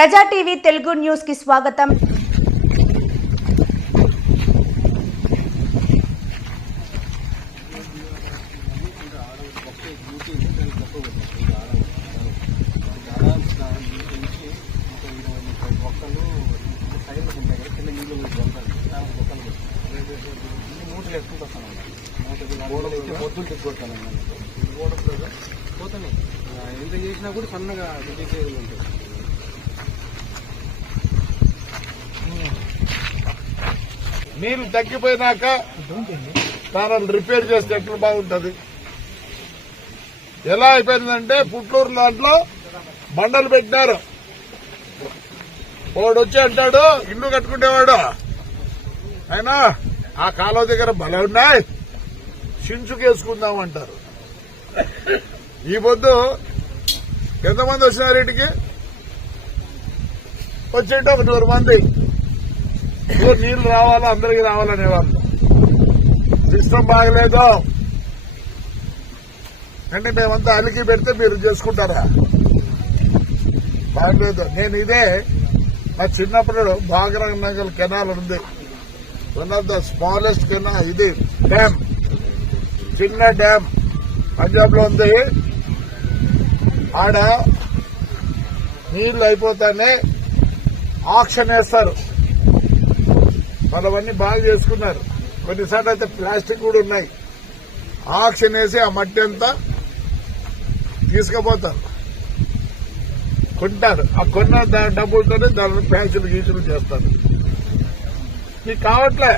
ప్రజా TV Telugu news కి స్వాగతం. ఎంత చేసినా కూడా సన్నగా ఉంటాయి. నీళ్లు తగ్గిపోయినాక దానిని రిపేర్ చేస్తే ఎట్లా బాగుంటది? ఎలా అయిపోయిందంటే పుట్లూరు దాంట్లో బండలు పెట్టినారు. వాడు వచ్చి అంటాడు ఇల్లు కట్టుకునేవాడు, అయినా ఆ కాలువ దగ్గర బలం ఉన్నాయి చించుకేసుకుందామంటారు. ఈ పొద్దు ఎంతమంది వచ్చినారు ఇంటికి? వచ్చేట 100 మంది. నీళ్లు రావాలా, అందరికి రావాలనేవాళ్ళు. సిస్టమ్ బాగలేదు అంటే మేమంతా అలికి పెడితే మీరు చేసుకుంటారా? బాగలేదు. నేను ఇదే మా చిన్నప్పుడు బాగరంగల్ కెనాల్ ఉంది, one of the smallest canal. ఇది డ్యామ్, చిన్న డ్యామ్ పంజాబ్ లో ఉంది. ఆడ నీళ్లు అయిపోతానే ఆక్షన్ వేస్తారు. వాళ్ళవన్నీ బాగా చేసుకున్నారు. కొన్నిసార్లు అయితే ప్లాస్టిక్ కూడా ఉన్నాయి. ఆక్షన్ వేసి ఆ మట్టి అంతా తీసుకుపోతారు, కొంటారు. ఆ కొన్న డబ్బులతోనే దాని ప్యాచులు గీచులు చేస్తారు. మీకు కావట్లే,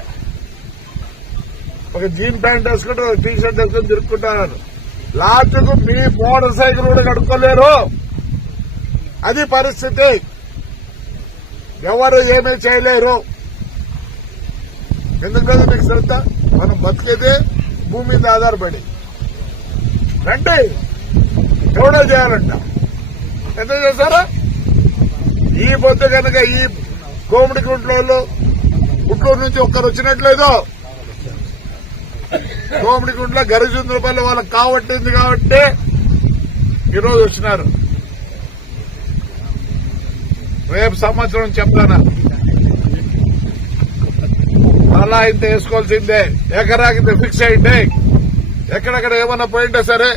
ఒక జీన్ ప్యాంట్ వేసుకుంటే ఒక టీ షర్ట్ వేసుకుని తిరుక్కుంటారు. లాస్ట్కు మీ మోటార్ సైకిల్ కూడా కడుక్కోలేరు. అది పరిస్థితి. ఎవరు ఏమీ చేయలేరు. ఎందుకంటే మీకు శ్రద్ధ, మనం బతికేదే భూమి మీద ఆధారపడి. రండి, ఎవడో చేయాలంట. ఎంత చేస్తారా? ఈ పొద్దు కనుక ఈ కోమిడి గుంట్లో పుట్లూరు నుంచి ఒక్కరు వచ్చినట్లేదు. కోమిడి గుంట్లో గరిజుంద్రపల్లి వాళ్ళకి కావట్టింది కాబట్టి ఈరోజు వచ్చినారు. రేపు సంవత్సరం చెప్తానా, అలా ఇంత వేసుకోవాల్సిందే. ఎకరాకి ఫిక్స్ అయింది. ఎక్కడెక్కడ ఏమన్నా పోయింటే సరే.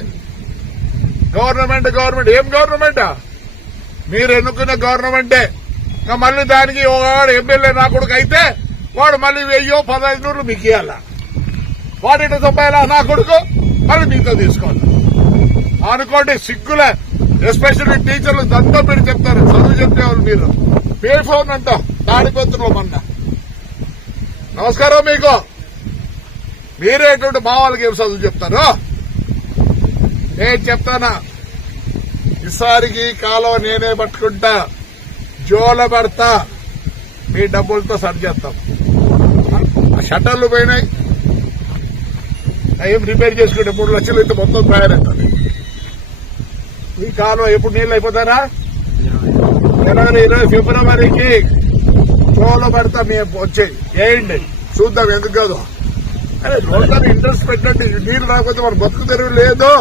గవర్నమెంట్ ఏం గవర్నమెంటా? మీరు ఎన్నుకున్న గవర్నమెంటే. ఇంకా మళ్ళీ దానికి ఒక ఎమ్మెల్యే నా కొడుకు అయితే వాడు మళ్ళీ 1000-1500 మీకు ఇవ్వాలా? వాటి తొంభైలా నా కొడుకు మళ్ళీ మీతో తీసుకోవాలి అనుకోండి. సిగ్గులే. ఎస్పెషల్లీ టీచర్లు దంతో పెట్టి చెప్తారు, చదువు చెప్పేవాళ్ళు మీరు. పే ఫోన్ అంటాం దాడిపోతున్నాం మొన్న. నమస్కారం మీకు. మీరేటువంటి మా వాళ్ళకి ఏం చదువు చెప్తారు? నేను చెప్తానా, ఈసారికి కాలువ నేనే పట్టుకుంటా, జోల పడతా, మీ డబ్బులతో సరి చేస్తాం. షట్టర్లు పోయినాయి, ఏం రిపేర్ చేసుకుంటే 3 లక్షలు అయితే మొత్తం తయారవుతుంది. ఈ కాలువ ఎప్పుడు నీళ్ళు అయిపోతారా? జనవరి 20 ఫిబ్రవరికి జోల పడతా. మేము వచ్చేయి వేయండి, చూద్దాం. ఎందుకు కాదు అరే, రోజు ఇంట్రెస్ట్ పెట్టండి. నీళ్లు రాకపోతే మన బతుకు తెరువు లేదు.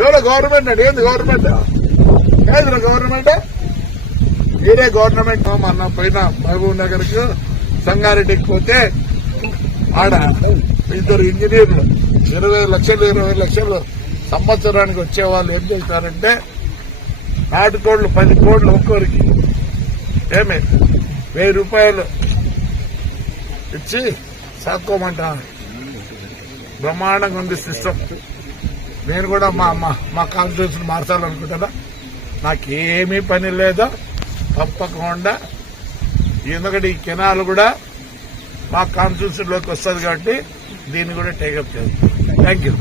ఎవరో గవర్నమెంట్ అండి. ఏంది గవర్నమెంట్? ఏది గవర్నమెంట్? మీరే గవర్నమెంట్. మొన్న పోయిన మహబూబ్ నగర్ కు సంగారెడ్డికి పోతే ఆడ 2 ఇంజనీర్లు 20 లక్షలు సంవత్సరానికి వచ్చేవాళ్ళు ఏం చేస్తారంటే, నాటుకోళ్లు 10 కోళ్లు ఒక్కొరికి ఏమే 1000 రూపాయలు ఇచ్చి సాక్కోమంటా. బ్రహ్మాండంగా ఉంది సిస్టమ్. నేను కూడా మా కాన్స్టిట్యూషన్ మార్చాలనుకుంటున్నా. నాకేమీ పని లేదు. తప్పకుండా, ఎందుకంటే ఈ కెనాల్ కూడా మా కాన్స్టిట్యూషన్ లోకి వస్తుంది కాబట్టి దీన్ని కూడా టేకప్ చేస్తాం. Thank you.